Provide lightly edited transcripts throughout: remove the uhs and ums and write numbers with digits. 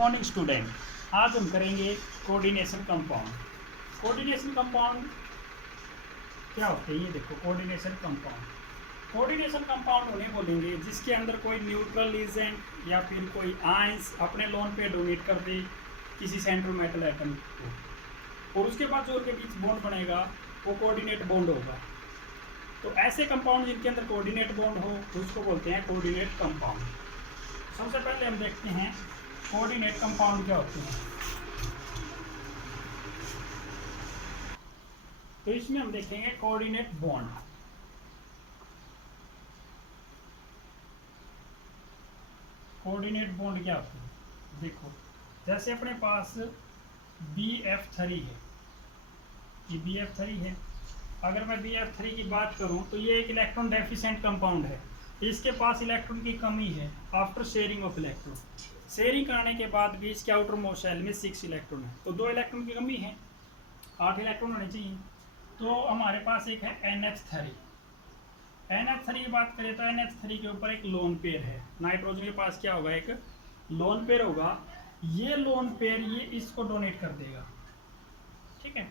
Morning student, आज हम करेंगे कोऑर्डिनेशन कंपाउंड। कोऑर्डिनेशन कंपाउंड क्या होते हैं ये देखो। कोऑर्डिनेशन कंपाउंड उन्हें बोलेंगे जिसके अंदर कोई न्यूट्रल एजेंट या फिर कोई आयंस अपने लोन पे डोनेट कर दे किसी सेंट्रल मेटल एटम को, और उसके बाद जो उनके बीच बॉन्ड बनेगा वो कोऑर्डिनेट बॉन्ड होगा। तो ऐसे कंपाउंड जिनके अंदर कोऑर्डिनेट बॉन्ड हो उसको बोलते हैं कोऑर्डिनेट कंपाउंड। सबसे पहले हम देखते हैं कोऑर्डिनेट कंपाउंड क्या होते हैं। तो इसमें हम देखेंगे कोऑर्डिनेट बॉन्ड। कोऑर्डिनेट बॉन्ड क्या होते हैं, देखो जैसे अपने पास BF3 है, ये BF3 है। अगर मैं BF3 की बात करूं तो ये एक इलेक्ट्रॉन डेफिशिएंट कंपाउंड है। इसके पास इलेक्ट्रॉन की कमी है after sharing of electron. Sharing करने के बाद भी इसके आउटर मोस्ट शेल में 6 इलेक्ट्रॉन है, तो 2 इलेक्ट्रॉन की कमी है, 8 इलेक्ट्रॉन होने चाहिए। तो हमारे पास एक है NH3। NH3 की बात करें तो NH3 के ऊपर एक लोन पेयर है। नाइट्रोजन के पास क्या होगा, एक लोन पेयर होगा। ये लोन पेयर ये इसको डोनेट कर देगा, ठीक है।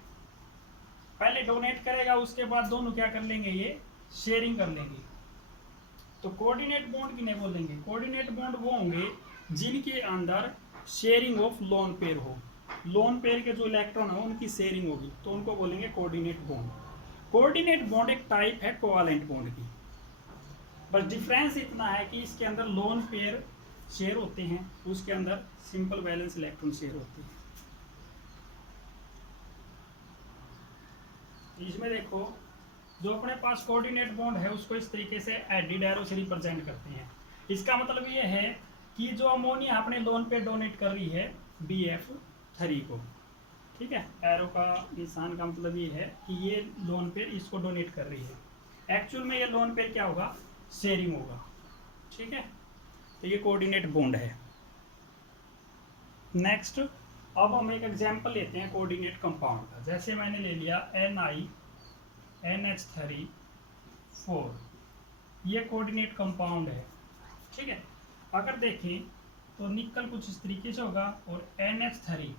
पहले डोनेट करेगा, उसके बाद दोनों क्या कर लेंगे, ये शेयरिंग कर लेंगे। तो कोऑर्डिनेट बॉन्ड किन्हें बोलेंगे, कोऑर्डिनेट बॉन्ड वो होंगे जिनके अंदर शेयरिंग ऑफ लोन पेयर हो। लोन पेयर के जो इलेक्ट्रॉन हो उनकी शेयरिंग होगी, तो उनको बोलेंगे कोऑर्डिनेट बॉन्ड। कोऑर्डिनेट बॉन्ड एक टाइप है कोवैलेंट बॉन्ड की, बस डिफरेंस इतना है कि इसके अंदर लोन पेयर शेयर होते हैं, उसके अंदर सिंपल वैलेंस इलेक्ट्रॉन शेयर होते हैं। इसमें देखो जो अपने पास कोऑर्डिनेट बॉन्ड है उसको इस तरीके से एडिड एरो से रिप्रेजेंट करते हैं। इसका मतलब ये है कि जो अमोनिया अपने लोन पे डोनेट कर रही है BF3 को, ठीक है, एरो का निशान का मतलब ये है कि ये लोन पे इसको डोनेट कर रही है। एक्चुअल में ये लोन पे क्या होगा, शेयरिंग होगा, ठीक है। तो ये कोऑर्डिनेट बॉन्ड है। नेक्स्ट अब हम एक एग्जांपल लेते हैं कोऑर्डिनेट कंपाउंड का। जैसे मैंने ले लिया NiNH3 4, ये कोऑर्डिनेट कंपाउंड है, ठीक है। अगर देखें तो निकल कुछ इस तरीके से होगा और NH3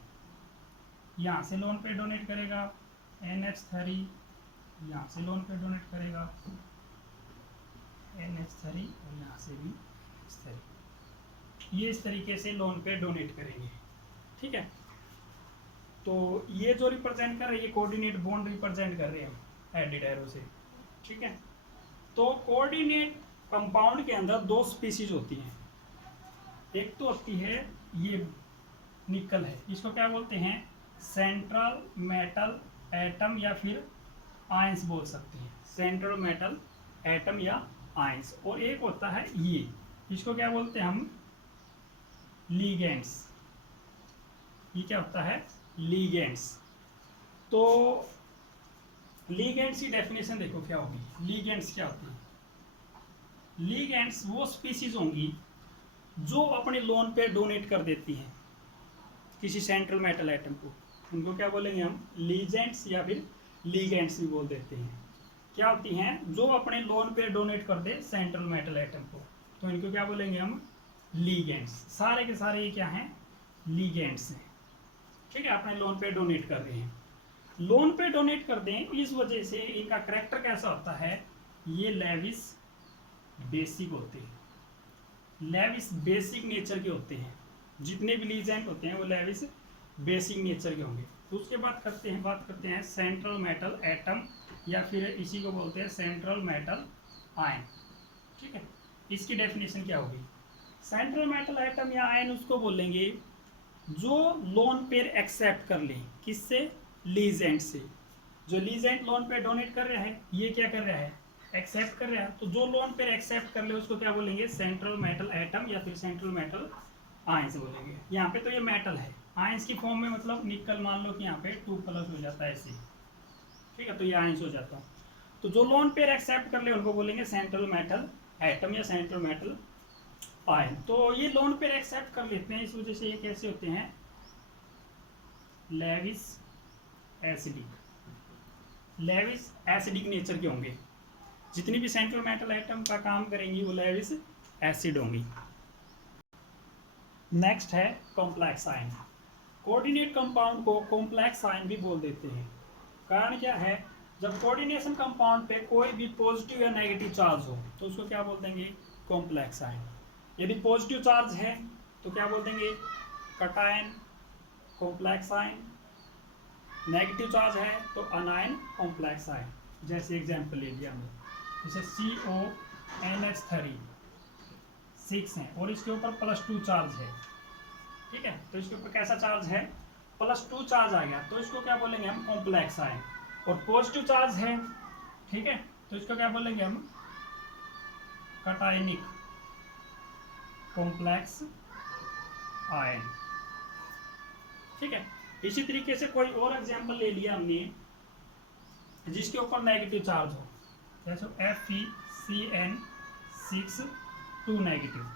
यहाँ से लोन पे डोनेट करेगा, NH3 यहाँ से लोन पे डोनेट करेगा, NH3 और यहाँ से भी ये इस तरीके से लोन पे डोनेट करेंगे, ठीक है। तो ये जो रिप्रेजेंट कर रहे हैं ये कोऑर्डिनेट बॉन्ड रिप्रेजेंट कर रहे हैं एडिड एरो से, ठीक है। तो कोऑर्डिनेट कंपाउंड के अंदर 2 स्पीसीज होती हैं। एक तो होती है ये निकल है, इसको क्या बोलते हैं, सेंट्रल मेटल एटम या फिर आयंस बोल सकते हैं, सेंट्रल मेटल एटम या आयंस। और एक होता है ये, इसको क्या बोलते हैं हम, लीगेंड्स। ये क्या होता है, लीगेंड्स। तो लीगेंड्स की डेफिनेशन देखो क्या होगी। लीगेंड्स क्या होती है, लीगेंड्स वो स्पीसीज होंगी जो अपने लोन पे डोनेट कर देती हैं किसी सेंट्रल मेटल एटम को, उनको क्या बोलेंगे हम, लीजेंड्स या फिर लीगेंड्स भी बोल देते हैं। क्या होती हैं, जो अपने लोन पे डोनेट कर दे सेंट्रल मेटल एटम को, तो इनको क्या बोलेंगे हम, लीगेंड्स। सारे के सारे ये क्या हैं, लीगेंड्स हैं, ठीक है। अपने लोन पे डोनेट कर रहे हैं, लोन पे डोनेट कर दें, इस वजह से इनका करैक्टर कैसा होता है, ये लेविस बेसिक होते हैं, लेविस बेसिक नेचर के होते हैं। जितने भी लीजेंट होते हैं वो लेविस बेसिक नेचर के होंगे। तो उसके बाद बात करते हैं सेंट्रल मेटल एटम या फिर इसी को बोलते हैं सेंट्रल मेटल आयन, ठीक है। इसकी डेफिनेशन क्या होगी, सेंट्रल मेटल एटम या आयन उसको बोलेंगे जो लोन पेयर एक्सेप्ट कर ले, किससे, लीजेंट से। जो लीजेंट लोन पे डोनेट कर रहा है ये क्या कर रहा है, एक्सेप्ट कर रहा है। तो जो लोन पेयर एक्सेप्ट कर ले उसको क्या बोलेंगे, सेंट्रल मेटल एटम या फिर सेंट्रल मेटल आयंस बोलेंगे। यहाँ पे तो ये मेटल है, आयंस की फॉर्म में मतलब निकल मान लो कि यहाँ पे 2+ हो जाता है ऐसे, ठीक है, तो ये आयंस हो जाता है। तो जो लोन पेयर एक्सेप्ट कर ले उनको बोलेंगे सेंट्रल मेटल एटम या सेंट्रल मेटल आयन। तो ये लोन पेयर एक्सेप्ट कर लेते हैं, इस वजह से ये कैसे होते हैं, लेविस एसिडिक नेचर के होंगे। जितनी भी सेंट्रल मेटल एटम का काम करेंगी वो लेविस एसिड होंगी। नेक्स्ट है कॉम्प्लेक्स आयन। कोऑर्डिनेट कंपाउंड को कॉम्प्लेक्स आयन भी बोल देते हैं। कारण क्या है, जब कोऑर्डिनेशन कंपाउंड पे कोई भी पॉजिटिव या नेगेटिव चार्ज हो तो उसको क्या बोल देंगे, कॉम्प्लेक्स आयन। यदि पॉजिटिव चार्ज है तो क्या बोल देंगे, cation complex ion. Negative charge है तो अनायन कॉम्प्लेक्स आयन। जैसे एग्जांपल ले लिया हमने, जैसे CONH3 6 है और इसके ऊपर +2 चार्ज है, ठीक है, तो इसके ऊपर कैसा चार्ज है, +2 चार्ज आ गया, तो इसको क्या बोलेंगे हम, कॉम्प्लेक्स आयन। और पॉजिटिव चार्ज है, ठीक है, तो इसको क्या बोलेंगे हम, कटायनिक कॉम्प्लेक्स आयन, ठीक है। इसी तरीके से कोई और एग्जांपल ले लिया हमने जिसके ऊपर नेगेटिव चार्ज हो, जैसे FeCN6 2 नेगेटिव,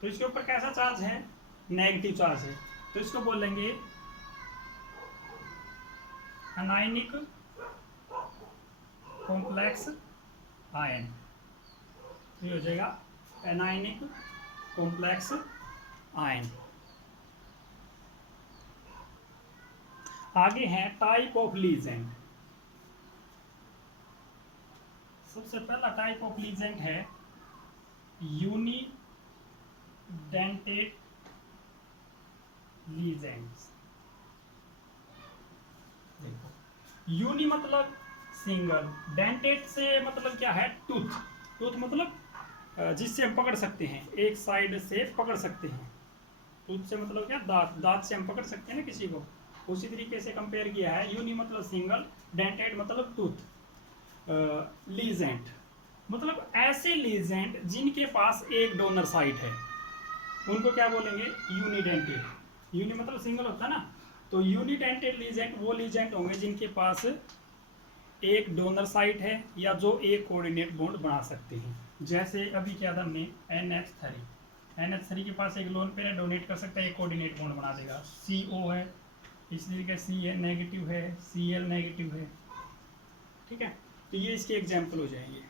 तो इसके ऊपर कैसा चार्ज है, नेगेटिव चार्ज है, तो इसको बोलेंगे अनायनिक कॉम्प्लेक्स आयन। तो ये हो जाएगा एनायनिक कॉम्प्लेक्स आयन। आगे है टाइप ऑफ लीजेंट। सबसे पहला टाइप ऑफ लीजेंट है यूनिडेंटेड लीजेंट्स। देखो, यूनि मतलब सिंगल, डेंटेड से मतलब क्या है, टूथ। टूथ मतलब जिससे हम पकड़ सकते हैं, एक साइड से पकड़ सकते हैं। टूथ से मतलब क्या, दांत, दांत से हम पकड़ सकते हैं ना किसी को, उसी तरीके से कंपेयर किया है। यूनि मतलब सिंगल, डेंटेड मतलब टूथ। लीजेंट मतलब ऐसे लीजेंट जिनके पास एक डोनर साइट है, उनको क्या बोलेंगे, यूनिडेंटेड। यूनि मतलब सिंगल होता है ना, तो यूनिडेंटेड लीजेंट वो लीजेंट होंगे जिनके पास एक डोनर साइट है या जो एक कोऑर्डिनेट बॉन्ड बना सकते हैं। जैसे अभी क्या था हमने, NH3 के पास एक लोन पेयर है, डोनेट कर सकता है, एक कोऑर्डिनेट बॉन्ड बना देगा। CO है, इस तरीके CN नेगेटिव है, Cl नेगेटिव है, ठीक है, तो ये इसके एग्जाम्पल हो जाएंगे।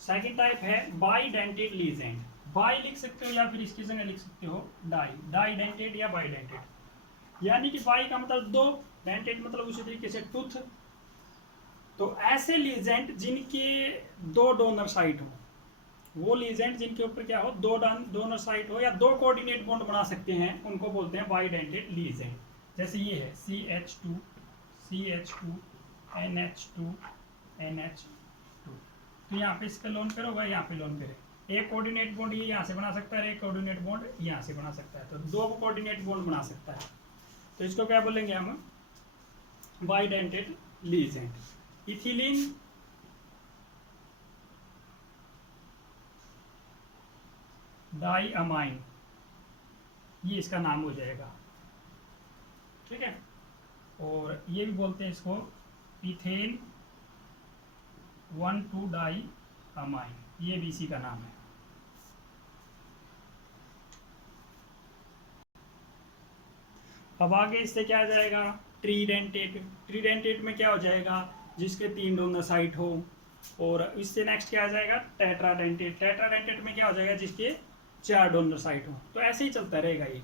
सेकंड टाइप है बाइडेंटेड लीजेंट। बाई लिख सकते हो या फिर इसकी जगह लिख सकते हो डाई, डाइडेंटेड या बाइडेंटेड। यानी कि बाई का मतलब दो, डेंटेड मतलब उसी तरीके से टूथ। तो ऐसे लीजेंट जिनके दो डोनर साइट हो, वो लीजेंट जिनके ऊपर क्या हो, दो डोनर साइट हो या दो कोऑर्डिनेट बॉन्ड बना सकते हैं, उनको बोलते हैं बाइडेंटेड लीजेंट। जैसे ये है CH2 CH2 NH2 NH2, तो यहाँ पे इसका लोन पेयर होगा, यहाँ पे लोन पेयर है। एक कोऑर्डिनेट बॉन्ड ये यहाँ से बना सकता है, एक कोऑर्डिनेट बॉन्ड यहाँ से बना सकता है, तो दो कोऑर्डिनेट बॉन्ड बना सकता है, तो इसको क्या बोलेंगे हम, बाइडेंटेड लीजेंट। इथिलीन डाइअमाइन, ये इसका नाम हो जाएगा, ठीक है। और ये भी बोलते हैं इसको इथेन 1,2 डाइअमाइन, ये भी इसी का नाम है। अब आगे इससे क्या आ जाएगा, ट्रीडेंटेट। ट्रीडेंटेट में क्या हो जाएगा, जिसके 3 डोनर साइट हो। और इससे नेक्स्ट क्या आ जाएगा, टेट्राडेंटेट। टेट्राडेंटेट में क्या हो जाएगा, जिसके 4 डोनर साइट हो। तो ऐसे ही चलता रहेगा ये।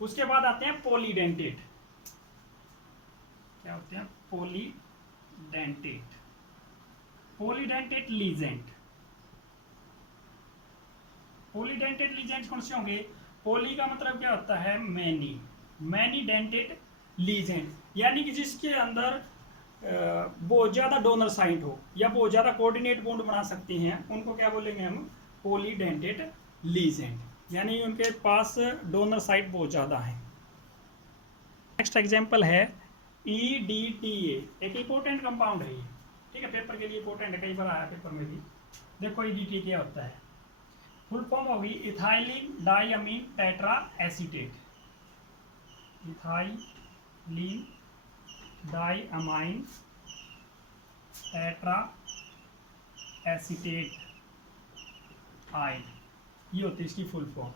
उसके बाद आते हैं पॉलीडेंटेट। क्या होते हैं, polydentate. Polydentate legend. Polydentate legend कौन से होंगे, पॉली का मतलब क्या होता है, मैनी, मैनी डेंटेड लीजेंट, यानी कि जिसके अंदर बहुत ज़्यादा डोनर साइट हो या बहुत ज़्यादा कोऑर्डिनेट बॉन्ड बना सकते हैं, उनको क्या बोलेंगे हम, पॉलीडेंटेड लीजेंट, यानी उनके पास डोनर साइट बहुत ज़्यादा है। नेक्स्ट एग्जांपल है EDTA, एक इंपॉर्टेंट कंपाउंड है ये, ठीक है, पेपर के लिए इंपॉर्टेंट है, कई बार आया पेपर में भी। देखो EDTA क्या होता है, फुल फॉर्म होगी ethylene diamine tetra acetate. Ethylene diamine tetra acetate ion, ये होती है इसकी फुल फॉर्म।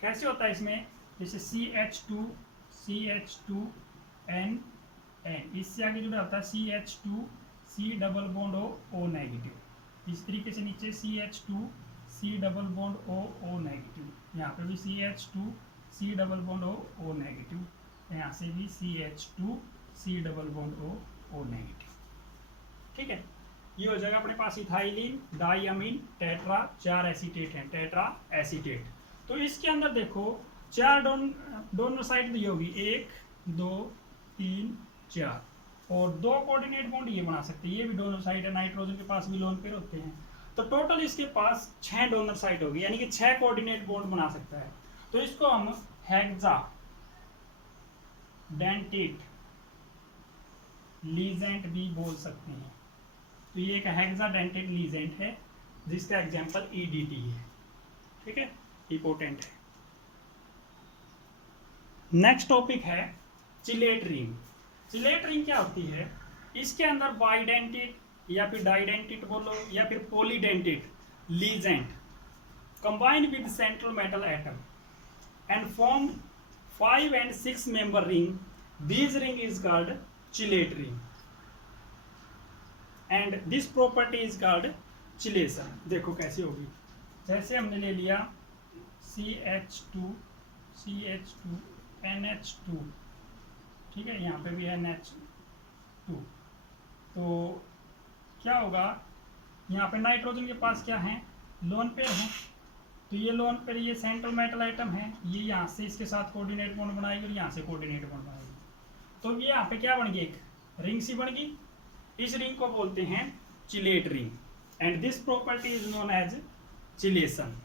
कैसे होता है इसमें, जैसे CH2 N, इससे आगे जुड़ा होता है CH2 C double bond O negative. इस तरीके से नीचे CH2 C double bond O negative, यहाँ पे भी CH2 C double bond O negative, यहाँ से भी CH2 C double bond O negative. ठीक है, ये हो जाएगा अपने पास इथाइलिन डाइअमीन टेट्रा, 4 एसीटेट हैं, टेट्रा एसीटेट। तो इसके अंदर देखो 4 डोनर साइड दी होगी, 1 2 3 4, और 2 कोऑर्डिनेट बॉन्ड ये बना सकते हैं, ये भी डोनर साइड है, नाइट्रोजन के पास भी लोन पेयर होते हैं। तो टोटल इसके पास 6 डोनर साइड होगी, यानी कि 6 कोऑर्डिनेट बॉन्ड बना सकता है। तो इसको हम हेक्सा डेंटेट लीजेंट भी बोल सकते हैं। तो ये एक हेक्सा डेंटेट लीजेंट है जिसका एग्जांपल EDT है। ठीक है, इंपॉर्टेंट है। नेक्स्ट टॉपिक है चिलेट रिंग। चिलेट रिंग क्या होती है? इसके अंदर बाइडेंटेट या फिर डाइडेंटेट बोलो या फिर polydentate legend combine with central metal atom and form 5 and 6 member ring. This ring is called chilate ring and this property is called chilation. देखो कैसी होगी, जैसे हमने ले लिया CH2 NH2, ठीक है, यहाँ पे भी NH2, तो क्या होगा, यहाँ पे नाइट्रोजन के पास क्या है, लोन पेयर है। तो ये लोन पेयर, ये सेंट्रल मेटल आइटम है, ये यहाँ से इसके साथ कोऑर्डिनेट बॉन्ड बनाएगी और यहाँ से कोऑर्डिनेट बॉन्ड बनाएगी। तो ये यहाँ पे क्या बन गई, एक रिंग सी बन गई। इस रिंग को बोलते हैं chelate ring and this property is known as chelation.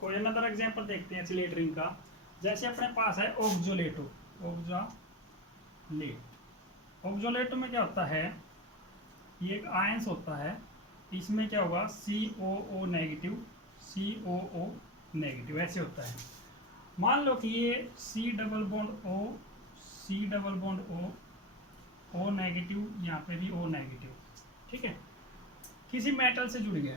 कोई अनदर एग्जांपल देखते हैं चिलेट रिंग का। जैसे अपने पास है ऑक्सोलेटो, ऑक्सोलेटो में क्या होता है, ये एक आयंस होता है, इसमें क्या होगा COO नेगेटिव ऐसे होता है। मान लो कि ये C double bond O negative, यहाँ पे भी O नेगेटिव, ठीक है, किसी मेटल से जुड़ गया,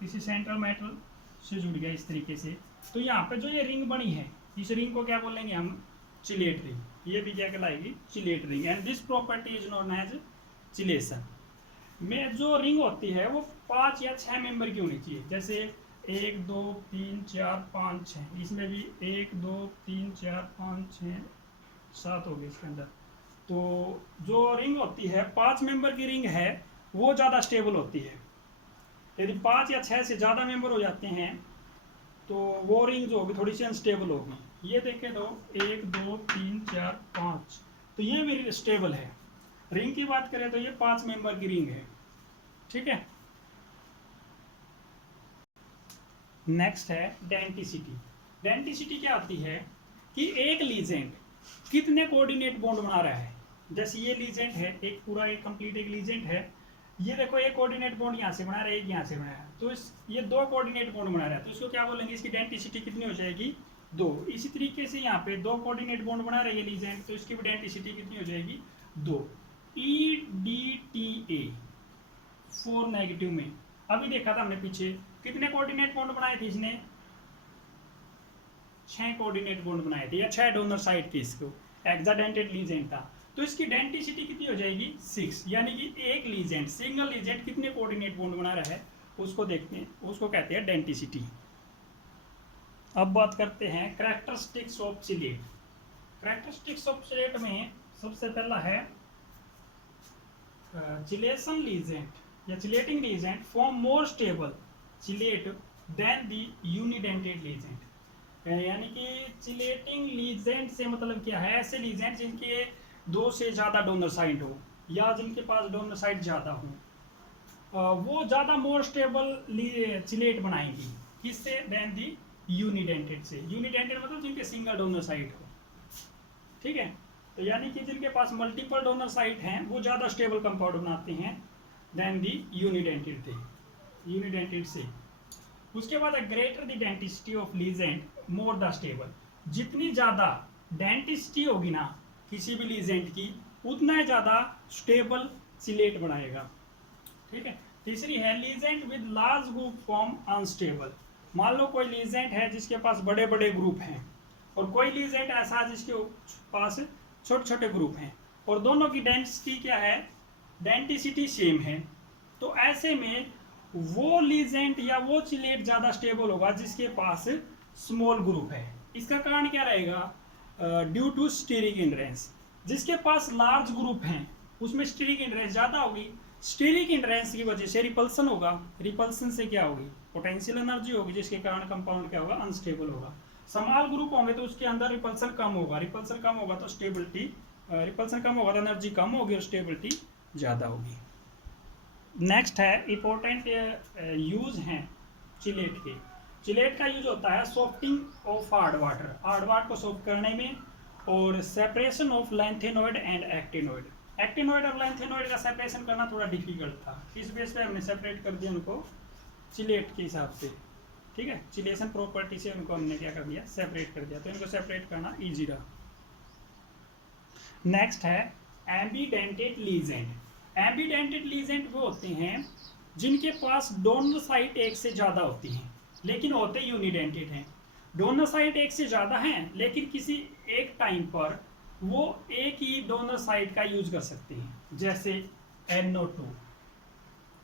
किसी सेंट्रल मेटल से जुड़ गया इस तरीके से। तो यहाँ पे जो ये रिंग बनी है, इस रिंग को क्या बोलेंगे हम, चिलेट रिंग। ये भी क्या कहलाएगी, chelate ring and this property is known as chelation. में जो रिंग होती है वो 5 या 6 मेंबर की होनी चाहिए, जैसे 1 2 3 4 5 6, इसमें भी 1 2 3 4 5 6 7 हो गए इसके अंदर। तो जो रिंग होती है 5 मेंबर की रिंग है वो ज़्यादा स्टेबल होती है। यदि 5 या 6 से ज़्यादा मेंबर हो जाते हैं तो वो रिंग जो होगी थोड़ी सी अनस्टेबल होगी। ये देखें तो 1 2 3 4 5, तो ये भी स्टेबल है। रिंग की बात करें तो ये 5 मेंबर की रिंग है, ठीक है। नेक्स्ट है डेंटिसिटी। डेंटिसिटी क्या होती है कि एक लीजेंट कितने कोऑर्डिनेट बॉन्ड बना रहा है। जैसे ये लीजेंट है, एक पूरा एक कंप्लीट एक लीजेंट है, ये देखो एक कोऑर्डिनेट बॉन्ड यहाँ से बना रहा है, एक यहाँ से बना रहा है, तो ये 2 कोऑर्डिनेट बॉन्ड बना रहा है, तो इसको क्या बोलेंगे, इसकी डेंटिसिटी कितनी हो जाएगी, 2। इसी तरीके से यहाँ पे 2 कोऑर्डिनेट बॉन्ड बना रहा है ये लीजेंट, तो इसकी भी डेंटिसिटी कितनी हो जाएगी, 2। EDTA 4 नेगेटिव में अभी देखा था हमने पीछे, कितने कोऑर्डिनेट बॉन्ड बनाए थे इसने, 6 कोऑर्डिनेट बॉन्ड बनाए थे या 6 डोनर साइड थे इसको, हेक्साडेंटेट लीजेंट था। तो इसकी डेंटिसिटी कितनी हो जाएगी, 6, यानी कि एक लीजेंट, सिंगल लीजेंट कितने कोऑर्डिनेट बॉन्ड बना रहा है उसको देखते हैं, उसको कहते हैं डेंटिसिटी। अब बात करते हैं characteristics of chelate. Characteristics of chelate में सबसे पहला है चिलेशन लीजेंट या chelating ligand form more stable chelate than the unidentate ligand. यानी कि चिलेटिंग लीजेंट से मतलब क्या है, ऐसे लीजेंट जिनके 2 से ज़्यादा डोनर साइड हो या जिनके पास डोनर साइड ज़्यादा हो, वो ज़्यादा मोर स्टेबल चिलेट बनाएंगी, किससे, देन दी यूनिडेंटेड से। यूनिडेंटेड मतलब जिनके सिंगल डोनर साइड हो, ठीक है। तो यानी कि जिनके पास मल्टीपल डोनर साइट हैं वो ज़्यादा स्टेबल कंपाउंड बनाते हैं देन दी यूनिडेंटेड से। उसके बाद greater the denticity of legend more the stable. जितनी ज़्यादा डेंटिसिटी होगी ना किसी भी लीजेंट की, उतना ज़्यादा स्टेबल चिलेट बनाएगा, ठीक है। तीसरी है legend with large group form unstable. मान लो कोई लीजेंट है जिसके पास बड़े बड़े ग्रुप हैं और कोई लीजेंट ऐसा जिसके पास छोटे छोटे ग्रुप हैं और दोनों की डेंसिटी क्या है, डेंटिसिटी सेम है, तो ऐसे में वो लीजेंट या वो चिलेट ज़्यादा स्टेबल होगा जिसके पास स्मॉल ग्रुप है। इसका कारण क्या रहेगा? Due to steric hindrance. जिसके पास लार्ज ग्रुप हैं उसमें स्टीरिक हिंड्रेंस ज़्यादा होगी। स्टीरिक हिंड्रेंस की वजह से रिपल्सन होगा। रिपल्सन से क्या होगी? पोटेंशियल एनर्जी होगी, जिसके कारण कंपाउंड क्या होगा? अनस्टेबल होगा। स्मॉल ग्रुप होंगे तो उसके अंदर रिपल्सन कम होगा। रिपल्सन कम होगा तो स्टेबिलिटी, रिपल्सन कम होगा तो एनर्जी कम होगी और स्टेबिलिटी ज़्यादा होगी। नेक्स्ट है इंपॉर्टेंट यूज हैं चिलेट के। चिलेट का यूज होता है softening of hard water, hard water को सॉफ्ट करने में, और separation of lanthanoid and actinoid. Actinoid और लैंथेनॉइड का सेपरेशन करना थोड़ा डिफिकल्ट था, इस बेस पे हमने सेपरेट कर दिया उनको चिलेट के हिसाब से। ठीक है, चिलेशन प्रॉपर्टी से उनको हमने क्या कर दिया? सेपरेट कर दिया, तो इनको सेपरेट करना ईजी रहा। नेक्स्ट है एम्बीडेंटेड लीजेंट। एम्बीडेंटेड लीजेंट वो होते हैं जिनके पास दोनों साइड एक से ज़्यादा होती हैं लेकिन होते यूनिडेंटेड हैं। दोनों साइड एक से ज़्यादा हैं लेकिन किसी एक टाइम पर वो एक ही दोनों साइड का यूज कर सकते हैं। जैसे NO2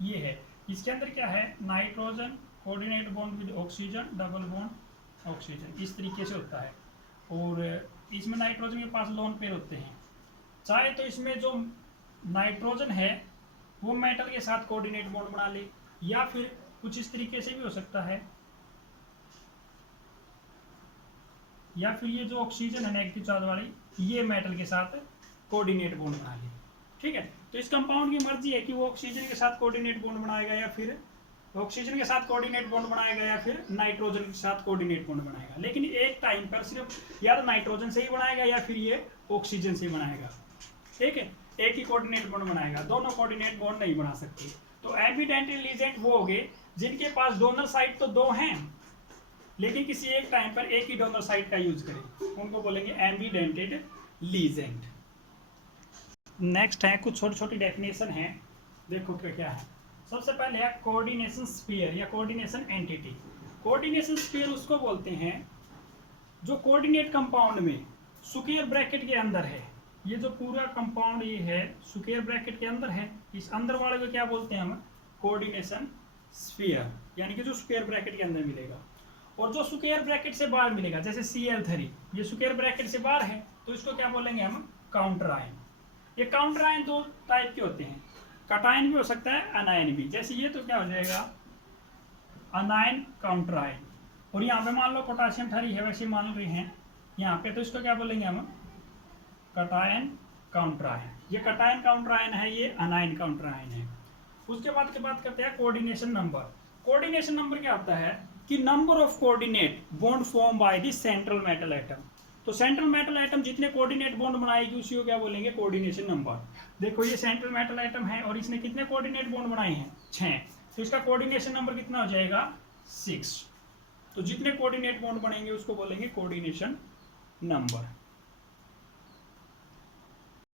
ये है, इसके अंदर क्या है? Nitrogen coordinate bond with oxygen, double bond oxygen, इस तरीके से होता है। और इसमें नाइट्रोजन के पास लोन पेयर होते हैं। चाहे तो इसमें जो नाइट्रोजन है वो मेटल के साथ कोऑर्डिनेट बॉन्ड बना ले, या फिर कुछ इस तरीके से भी हो सकता है, या फिर ये जो ऑक्सीजन है नेगेटिव चार्ज वाली, ये मेटल के साथ कोऑर्डिनेट बॉन्ड बना ले। ठीक है, तो इस कंपाउंड की मर्जी है कि वो ऑक्सीजन के साथ कोऑर्डिनेट बॉन्ड बनाएगा या फिर ऑक्सीजन के साथ कोऑर्डिनेट बॉन्ड बनाएगा या फिर नाइट्रोजन के साथ कोऑर्डिनेट बॉन्ड बनाएगा। लेकिन एक टाइम पर सिर्फ या तो नाइट्रोजन से ही बनाएगा या फिर ये ऑक्सीजन से ही बनाएगा। ठीक है, एक ही कोऑर्डिनेट बॉन्ड बनाएगा, दोनों कोऑर्डिनेट बॉन्ड नहीं बना सकते। तो एम्बीडेंटेड लीजेंट वो हो गए जिनके पास दोनों साइड तो दो हैं लेकिन किसी एक टाइम पर एक ही दोनों साइड का यूज करें, उनको बोलेंगे एम्बीडेंटेड लीजेंट। नेक्स्ट है कुछ छोटी छोटी डेफिनेशन है, देखो क्या क्या है। सबसे पहले है कोऑर्डिनेशन स्फीयर या कोऑर्डिनेशन एंटिटी। कोऑर्डिनेशन स्फीयर उसको बोलते हैं जो कोऑर्डिनेट कंपाउंड में स्क्वायर ब्रैकेट के अंदर है। ये जो पूरा कंपाउंड ये है स्क्वायर ब्रैकेट के अंदर है, इस अंदर वाले को क्या बोलते हैं हम? कोऑर्डिनेशन स्फीयर, यानी कि जो स्क्वायर ब्रैकेट के अंदर मिलेगा। और जो स्क्वायर ब्रैकेट से बाहर मिलेगा, जैसे Cl3 ये स्क्वायर ब्रैकेट से बाहर है तो इसको क्या बोलेंगे हम? Counter ion. ये काउंटर आयन दो टाइप के होते हैं, कटायन भी हो सकता है, अनायन भी। जैसे ये तो क्या हो जाएगा? अनायन काउंटर आयन। और यहाँ पे मान लो पोटाशियम 3 है, वैसे मान रहे हैं यहाँ पे, तो इसको क्या बोलेंगे हम? Cation counter ion. ये कटायन काउंटर आयन है, ये अनायन काउंटर आयन है। उसके बाद की बात करते हैं कोऑर्डिनेशन नंबर। कोऑर्डिनेशन नंबर क्या होता है कि number of coordinate bond form by the central metal atom. तो सेंट्रल मेटल एटम जितने कोऑर्डिनेट बॉन्ड बनाएगी उसी को क्या बोलेंगे? Coordination number. देखो ये सेंट्रल मेटल एटम है और इसने कितने कोऑर्डिनेट बॉन्ड बनाए हैं? 6। तो इसका कोऑर्डिनेशन नंबर कितना हो जाएगा? 6। तो जितने कोऑर्डिनेट बॉन्ड बनेंगे उसको बोलेंगे कोऑर्डिनेशन नंबर।